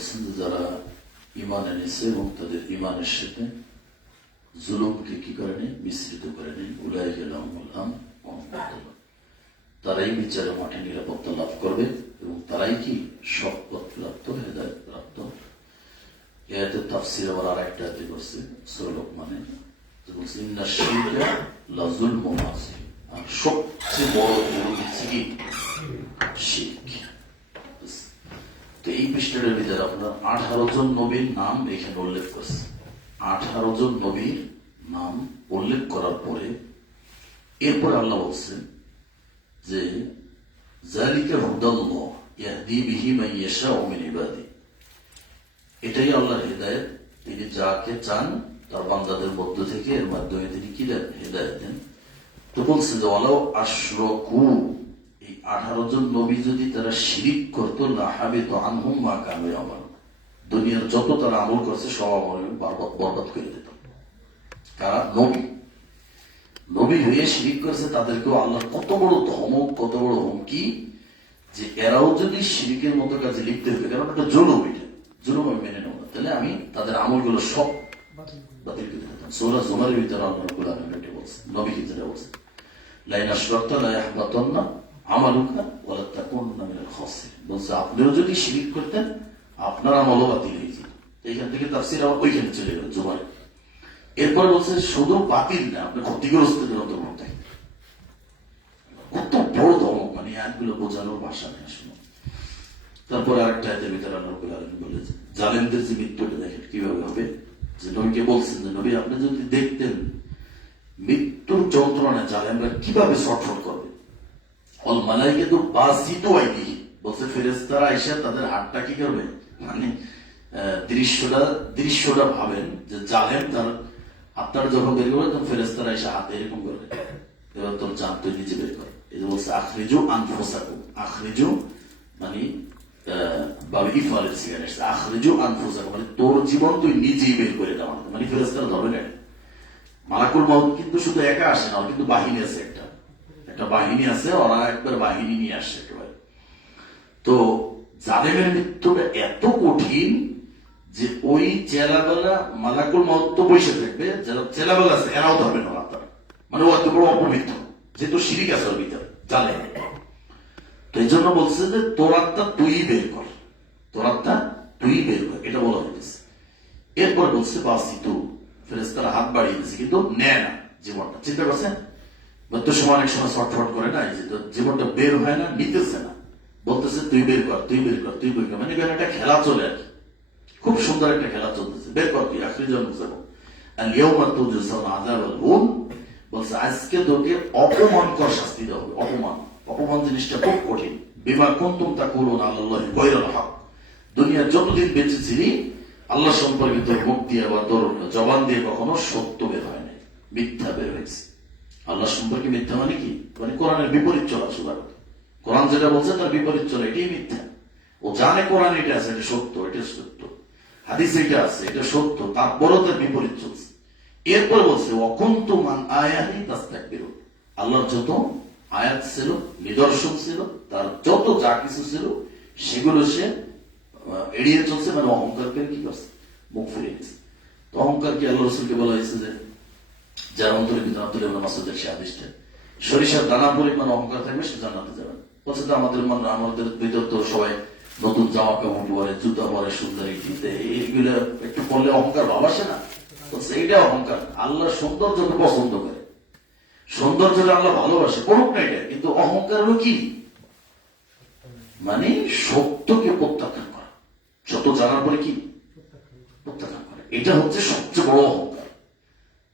বলছেন যে যারা ঈমান এনেছে এবং তাদের ঈমানের সাথে জুলুমকে কি করে নেই, মিশ্রিত করে নেই, উলাইকা লাহুমুল আমন ওয়া হুম মুহতাদুন, তারাই বিচারে মাঠে নিরাপত্তা লাভ করবে এবং তারাই কি সৎপথ প্রাপ্ত, হেদায়েত প্রাপ্ত। এই আয়াতের তাফসীর আবার আরেকটা আয়াতে করছে সূরা লোকমানে, যে বলছে ইন্না শিরকা লাযুলমুন আযীম, আর সবচেয়ে বড় জুলুম হচ্ছে কি শিরক। তো এই পৃষ্ঠাটার ভিতরে আপনার 18 জন নবীর নাম এখানে উল্লেখ করছে। 18 জন নবীর নাম উল্লেখ করার পরে এরপর আল্লাহ বলছেন যে যালিকা হুদাল্লাহ ইয়াহদি বিহি মান ইয়াশাউ মিন ইবাদি, এটাই আল্লাহর হেদায়েত, তিনি যাকে চান তার বান্দাদের মধ্য থেকে এর মাধ্যমে তিনি কি দেন, হেদায়েত দেন। তো বলছে যে ওয়ালাউ আশরাকু, এই 18 জন নবী যদি তারা শিরিক করতো, লাহাবিত আনহুম মা কানু ইয়ামালুন, দুনিয়ার যত তারা আমল করছে সব আমল বরবাদ করে দিত। কারা? নবী। নবী হয়ে শিরিক করছে তাদেরকেও আল্লাহ কত বড় ধমক, কত বড় হুমকি, যে এরাও যদি শিরিকের মতো কাজে লিপ্ত হবে, কারণ একটা জুলুম, এটা জুলুম আমি মেনে নেব না, তাহলে আমি তাদের আমলগুলো সব বাতিল করে দিতাম। সূরা জুমারের ভিতরে আল্লাহ রাব্বুল আলামিন এটা বলছে, নবী কি যেটা বলছে, লাইন আশরাকতা লা ইয়াহবাতান্না আমালুকা ওয়া লা তাকুননা মিনাল খাসিরিন, বলছে আপনিও যদি শিরিক করতেন আপনার আমলও বাতিল হয়ে যেত। এইখান থেকে তাফসীর আবার ওইখানে চলে গেল জুমারে। এরপর বলছে শুধু বাতিল না, আপনি ক্ষতিগ্রস্তের অন্তর্ভুক্ত। কত বড় ধমক, মানে আয়াতগুলো বোঝানোর ভাষা নেই আসলে। তারপর আরেকটা আয়াতের ভিতরে আল্লাহ রাব্বুল আলামিন বলে যে জালেমদের যে মৃত্যুটা দেখেন কিভাবে হবে, যে নবীকে বলছেন যে নবী আপনি যদি দেখতেন মৃত্যুর যন্ত্রণায় জালেমরা কিভাবে ছটফট করবে। অল মালাইকাতু বাসিতু আইদিহি, বলছে ফেরেশতারা আইসা তাদের হাতটা কি করবে, মানে দৃশ্যটা ভাবেন যে জালেম তার হাতটা যখন বের করবে তখন ফেরেশতারা এসে হাতে এরকম করবে, এবার তোর জান তুই নিজে বের করে। এই যে বলছে আখরিজু আনফুসাকুম, আখরিজু মানে বাবে ইফালের সিগারেট আসছে, আখরিজু আনফুসাকুম মানে তোর জীবন তুই নিজেই বের করে দাও, মানে ফেরেশতারা ধরবে না। মালাকুল মাউত কিন্তু শুধু একা আসে না, কিন্তু বাহিনী আছে, একটা বাহিনী আছে, ওরা একবার বাহিনী নিয়ে আসে একেবারে। তো জালেমের মৃত্যুটা এত কঠিন যে ওই চেলাবেলা মালাকুল মাউত তো বসে থাকবে, যারা চেলাবেলা আছে এরাও ধরবে না তারা, মানে ও এত বড় অপবিত্র, যেহেতু শিরিক আছে ওর ভিতরে জালেম। তো এই জন্য বলছে যে তোর আত্মা তুই বের কর, তোর আত্মা তুই বের কর, এটা বলা হয়েছে। এরপর বলছে বাসিতু, ফেরেশতারা হাত বাড়িয়ে দিয়েছে কিন্তু নেয় না জীবনটা। চিন্তা করছেন মৃত্যুর সময় অনেক সময় ছটফট করে না, এই যে জীবনটা বের হয় না, নিতেছে না, বলতেছে তুই বের কর, তুই বের কর, তুই বের কর, মানে একটা খেলা চলে আর কি, খুব সুন্দর একটা খেলা চলতেছে, বের কর তুই আখরিজুল মুসাকুম আল ইয়াউমা তুজজাউনা আযাবাল হুন, বলছে আজকে তোকে অপমানকর শাস্তি দেওয়া হবে। অপমান জিনিসটা খুব কঠিন। বিমা কুনতুম তাকুলুনা আলাল্লাহি গায়রাল হক, দুনিয়ার যতদিন বেঁচে ছিলি আল্লাহ সম্পর্কে তোর মুখ দিয়ে বা তোর জবান দিয়ে কখনো সত্য বের হয় নাই, মিথ্যা বের হয়েছে। আল্লাহ সম্পর্কে মিথ্যা মানে কি, মানে কোরআনের বিপরীত চলা। সুতরাং কোরআন যেটা বলছে তার বিপরীত চলা, এটাই মিথ্যা। ও জানে কোরআন এটা আছে, এটা সত্য, এটা সত্য, হাদিস এটা আছে, এটা সত্য, তারপরও তার বিপরীত চলছে। এরপর বলছে ওয়াকুনতুম আন আয়াতি তাস্তাকবিরুন, আল্লাহর যত আয়াত ছিল, নিদর্শন ছিল, তার যত যা কিছু ছিল সেগুলো সে এড়িয়ে চলছে, মানে অহংকার করে কি করছে, মুখ ফিরিয়ে নিচ্ছে। তো অহংকার কি আল্লাহ রাসূলকে বলা হয়েছে যে যার অন্তরে কিন্তু আব্দুল্লাহ ইবনে মাসউদের সে আদেশটা, সরিষার দানা পরিমাণ অহংকার থাকবে সে জান্নাতে যাবে। বলছে যে আমাদের ভিতর তো সবাই নতুন জামা কাপড় পরে, জুতা পরে, সুন্দর এইগুলো একটু করলে অহংকার ভাব আসে না, বলছে এইটা অহংকার। আল্লাহ সৌন্দর্যকে পছন্দ করে, সৌন্দর্যকে আল্লাহ ভালোবাসে, করুক না এটা, কিন্তু অহংকার হলো কি, মানে সত্যকে প্রত্যাখ্যান করা, যত জানার পরে কি প্রত্যাখ্যান করে, এটা হচ্ছে সবচেয়ে বড় অহংকার।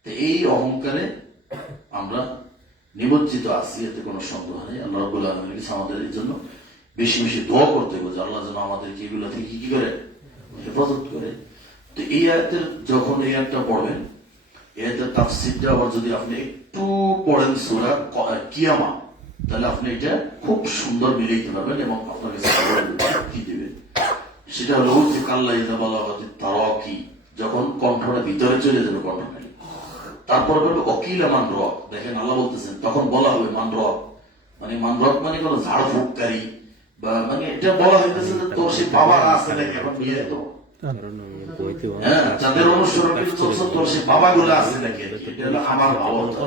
তো এই অহংকারে আমরা নিমজ্জিত আছি, এতে কোনো সন্দেহ নেই। আল্লাহ রাব্বুল আলামিন আমাদের এই জন্য বেশি বেশি দোয়া করতে হবে যে আল্লাহ যেন আমাদেরকে এগুলো থেকে কি করে হেফাজত করে। তো এই আয়াতের যখন এই আয়াতটা পড়বেন, এই আয়াতের তাফসীরটা আবার যদি আপনি একটু পড়েন সূরা কিয়ামা, তাহলে আপনি এটা খুব সুন্দর মিলাইতে পারবেন এবং আপনার কাছে কি দেবে সেটা হলো যে কাল্লা ইযা বালাগাতিত তারাকি, যখন কণ্ঠটা ভিতরে চলে যাবে, কণ্ঠটা তারপর বলবে অকিলা মান রক। দেখেন আল্লাহ বলতেছেন তখন বলা হবে মান রক, মানে মান রক মানে কোন ঝাড় ফুঁককারী বা মানে এটা বলা হইতেছে যে তোর সেই বাবা আছে নাকি এখন বিয়ে তো হ্যাঁ যাদের অনুসরণ চলছে তোর সেই বাবা গুলো আছে নাকি এটা হলো আমার অবস্থা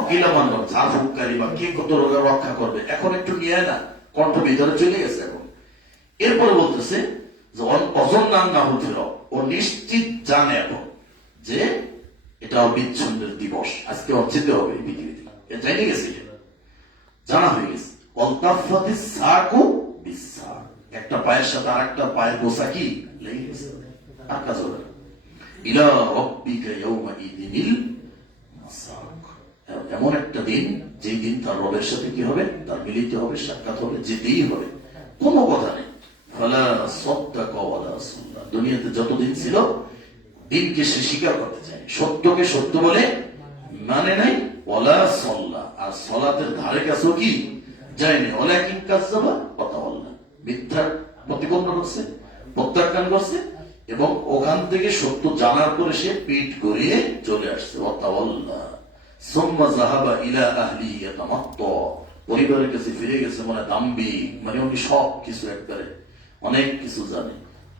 অকিলা মান্য যা হুকারি বা কে কত রোগের রক্ষা করবে এখন একটু নিয়ে না কণ্ঠ ভিতরে চলে গেছে এখন। এরপরে বলতেছে যে অজন নাম না হল ফের ও নিশ্চিত জানে এখন যে এটা বিচ্ছন্দের দিবস, আজকে অর্চিত হবে এই পৃথিবীতে, এটা জানিয়ে গেছে, জানা হয়ে গেছে। অলতাফাতি সাকু বিসাক, একটা পায়ের সাথে আর একটা পায়ের গোসা কি লেগে গেছে, আর কাজ হবে না। ইলা রাব্বিকা ইয়াউমাইদিনিল মাসাক, এমন একটা দিন যেই দিন তার রবের সাথে কি হবে, তার মিলিত হবে, সাক্ষাৎ হবে, যেতেই হবে, কোনো কথা নেই। ফালা সাদ্দাকা ওয়ালা সাল্লা, দুনিয়াতে যতদিন ছিল দিনকে সে স্বীকার করতে চায়, সত্যকে সত্য বলে মানে নাই, ওয়ালা সাল্লা, আর সালাতের ধারে কাছেও কি যায়নি, ওয়ালাকিন কাযযাবা ওয়া তাওয়াল্লা, মিথ্যার প্রতিপন্ন করছে, প্রত্যাখ্যান করছে, এবং ওখান থেকে সত্য জানার পরে সে পিঠ গড়িয়ে চলে আসছে। ওয়া তাওয়াল্লা সুম্মা যাহাবা ইলা আহলিহি ইয়াতামাত্তা, পরিবারের কাছে ফিরে গেছে, মানে দাম্বি, মানে উনি সব কিছু একবারে অনেক কিছু জানে।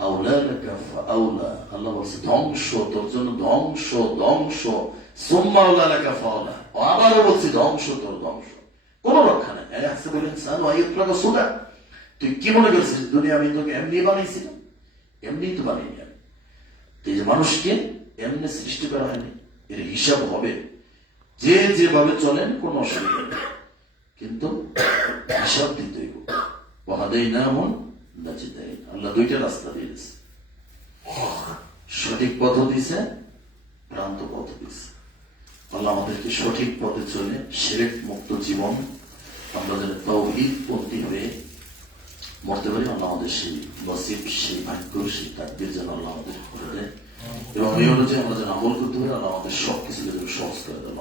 আউলা লাকা ফাআউলা, আল্লাহ বলছে ধ্বংস তোর জন্য, ধ্বংস ধ্বংস, সুম্মা আউলা লাকা ফাআউলা, আবারও বলছি ধ্বংস তোর, ধ্বংস, কোন রক্ষা নেই। আয়াহসাবুল ইনসানু আইয়ুতরাকা সুদা, তুই কি মনে করছিস দুনিয়া আমি তোকে এমনি বানাইছিলাম? এমনি তো বানাইনি আমি। এই যে মানুষকে এমনি সৃষ্টি করা হয়নি, এর হিসাব হবে, যে যেভাবে চলেন কোন অসুবিধা নেই, কিন্তু হিসাব দিতেই হবে। ওয়াহাদাইনাহুন নাজদাইন, আল্লাহ দুইটা রাস্তা দিয়েছে, সঠিক পথ দিয়েছে, ভ্রান্ত পথ দিয়েছে। আল্লাহ আমাদেরকে সঠিক পথে চলে শিরক মুক্ত জীবন আমরা যেন তাওহীদ পন্থী হয়ে মরতে পারি, আল্লাহ আমাদের সেই নসিব, সেই ভাগ্য, সেই তাকদীর যেন আল্লাহ আমাদের করে দেয়, এবং এই অনুযায়ী আমরা যেন আমল করতে পারি, আল্লাহ আমাদের সবকিছুকে যেন সহজ করে দেয়।